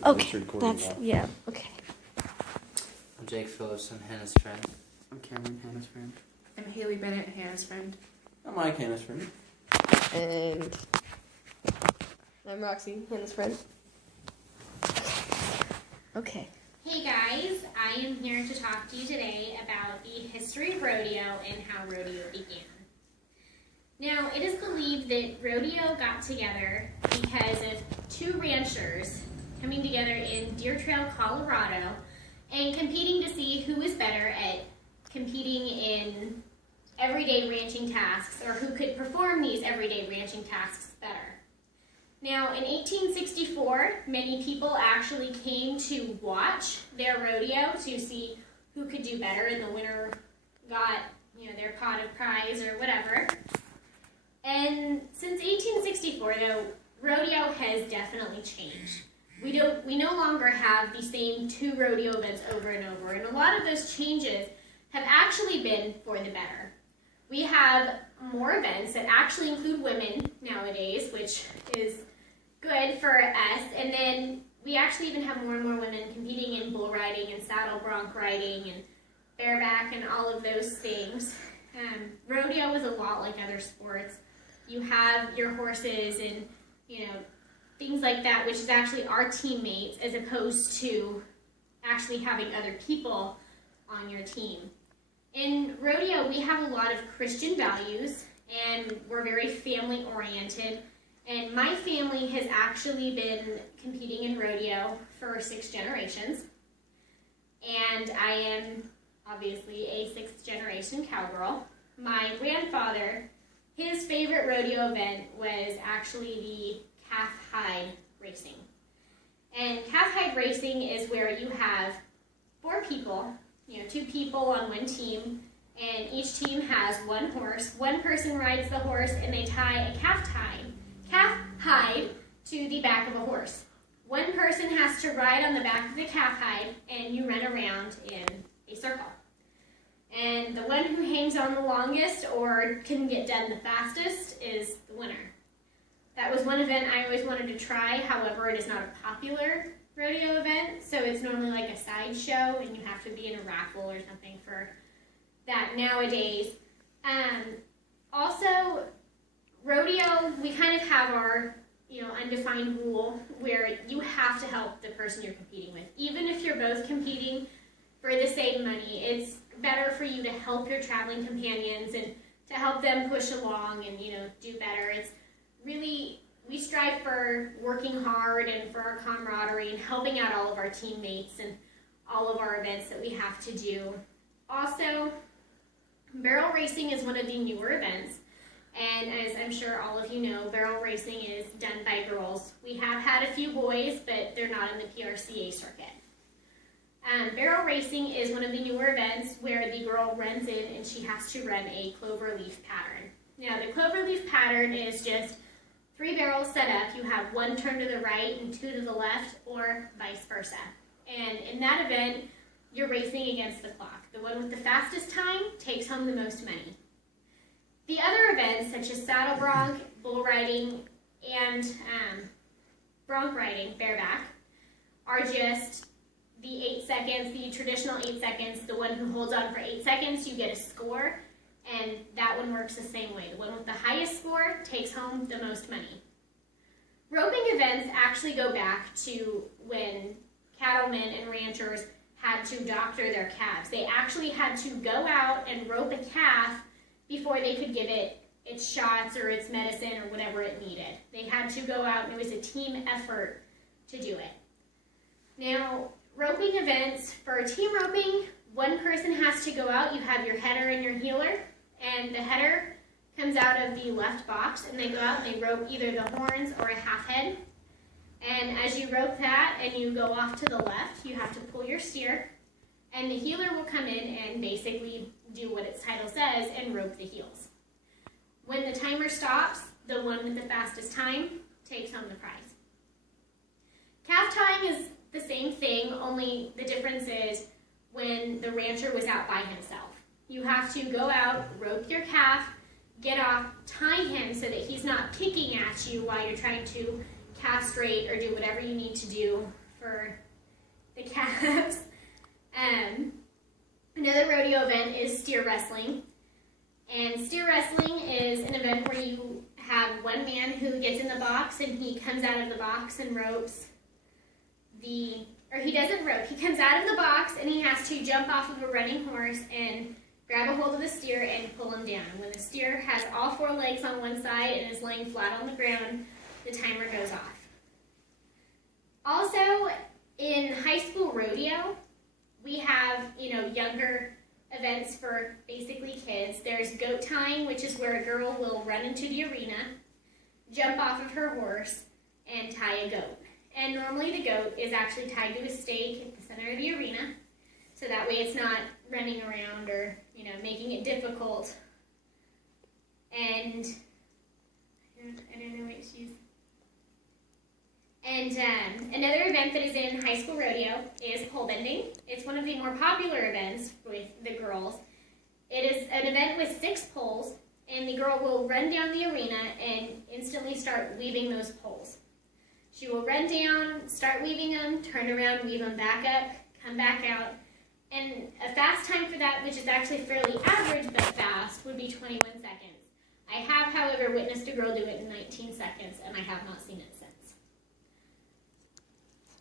Okay, that's, yeah, okay. I'm Jake Phillips, I'm Hannah's friend. I'm Cameron, Hannah's friend. I'm Haley Bennett, Hannah's friend. I'm Mike, Hannah's friend. And I'm Roxy, Hannah's friend. Okay. Hey guys, I am here to talk to you today about the history of rodeo and how rodeo began. Now, it is believed that rodeo got together because of two ranchers coming together in Deer Trail, Colorado, and competing to see who was better at competing in everyday ranching tasks, or who could perform these everyday ranching tasks better. Now, in 1864, many people actually came to watch their rodeo to see who could do better, and the winner got, their pot of prize or whatever. And since 1864, though, rodeo has definitely changed. We no longer have the same two rodeo events over and over, and a lot of those changes have actually been for the better. We have more events that actually include women nowadays, which is good for us, and then we actually even have more and more women competing in bull riding and saddle bronc riding and bareback and all of those things. Rodeo is a lot like other sports. You have your horses and, things like that, which is actually our teammates as opposed to actually having other people on your team. In rodeo, we have a lot of Christian values, and we're very family-oriented. And my family has actually been competing in rodeo for 6 generations. And I am obviously a 6th generation cowgirl. My grandfather, his favorite rodeo event was actually the calf hide racing. And calf hide racing is where you have 4 people, 2 people on one team, and each team has 1 horse. One person rides the horse and they tie a calf hide to the back of a horse. One person has to ride on the back of the calf hide, and you run around in a circle. And the one who hangs on the longest or can get done the fastest is the winner. That was one event I always wanted to try. However, it is not a popular rodeo event, so it's normally like a sideshow, and you have to be in a raffle or something for that nowadays. Also, rodeo, we kind of have our undefined rule where you have to help the person you're competing with. Even if you're both competing for the same money, it's better for you to help your traveling companions and to help them push along and do better. It's really, we strive for working hard and for our camaraderie and helping out all of our teammates and all of our events that we have to do. Also, barrel racing is one of the newer events, and as I'm sure all of you know, barrel racing is done by girls. We have had a few boys, but they're not in the PRCA circuit. Barrel racing is one of the newer events where the girl runs in and she has to run a cloverleaf pattern. Now, the cloverleaf pattern is just 3 barrels set up. You have 1 turn to the right and 2 to the left, or vice versa. And in that event, you're racing against the clock. The one with the fastest time takes home the most money. The other events, such as saddle bronc, bull riding, and bronc riding, bareback, are just the 8 seconds, the traditional 8 seconds. The one who holds on for 8 seconds, you get a score, and that one works the same way. The one with the highest score takes home the most money. Roping events actually go back to when cattlemen and ranchers had to doctor their calves. They actually had to go out and rope a calf before they could give it its shots or its medicine or whatever it needed. They had to go out, and it was a team effort to do it. Now, roping events, for team roping, one person has to go out. You have your header and your heeler, and the header comes out of the left box, and they go out and they rope either the horns or a half head. And as you rope that and you go off to the left, you have to pull your steer, and the heeler will come in and basically do what its title says and rope the heels. When the timer stops, the one with the fastest time takes home the prize. Calf tying is the same thing, only the difference is when the rancher was out by himself. You have to go out, rope your calf, get off, tie him so that he's not kicking at you while you're trying to castrate or do whatever you need to do for the calves. Another rodeo event is steer wrestling. And steer wrestling is an event where you have one man who gets in the box and he comes out of the box and ropes he doesn't rope, he comes out of the box and he has to jump off of a running horse and grab a hold of the steer and pull him down. When the steer has all 4 legs on one side and is laying flat on the ground, the timer goes off. Also, in high school rodeo, we have, younger events for basically kids. There's goat tying, which is where a girl will run into the arena, jump off of her horse, and tie a goat. And normally the goat is actually tied to a stake at the center of the arena, so that way it's not running around or, making it difficult. And I don't know what she's... And another event that is in high school rodeo is pole bending. It's one of the more popular events with the girls. It is an event with 6 poles, and the girl will run down the arena and instantly start weaving those poles. She will run down, start weaving them, turn around, weave them back up, come back out. And a fast time for that, which is actually fairly average but fast, would be 21 seconds. I have, however, witnessed a girl do it in 19 seconds, and I have not seen it since.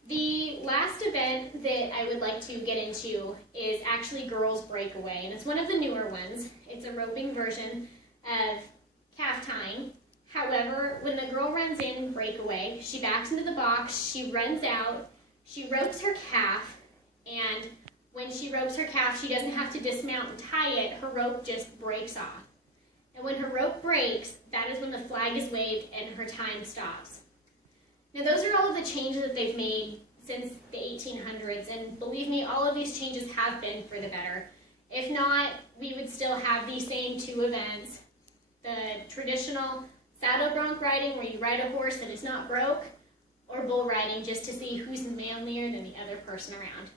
The last event that I would like to get into is actually girls' breakaway, and it's one of the newer ones. It's a roping version of calf tying. However, when the girl runs in breakaway, she backs into the box, she runs out, she ropes her calf, and when she ropes her calf, she doesn't have to dismount and tie it, her rope just breaks off. And when her rope breaks, that is when the flag is waved and her time stops. Now those are all of the changes that they've made since the 1800s, and believe me, all of these changes have been for the better. If not, we would still have these same 2 events. The traditional saddle bronc riding, where you ride a horse that is not broke, or bull riding just to see who's manlier than the other person around.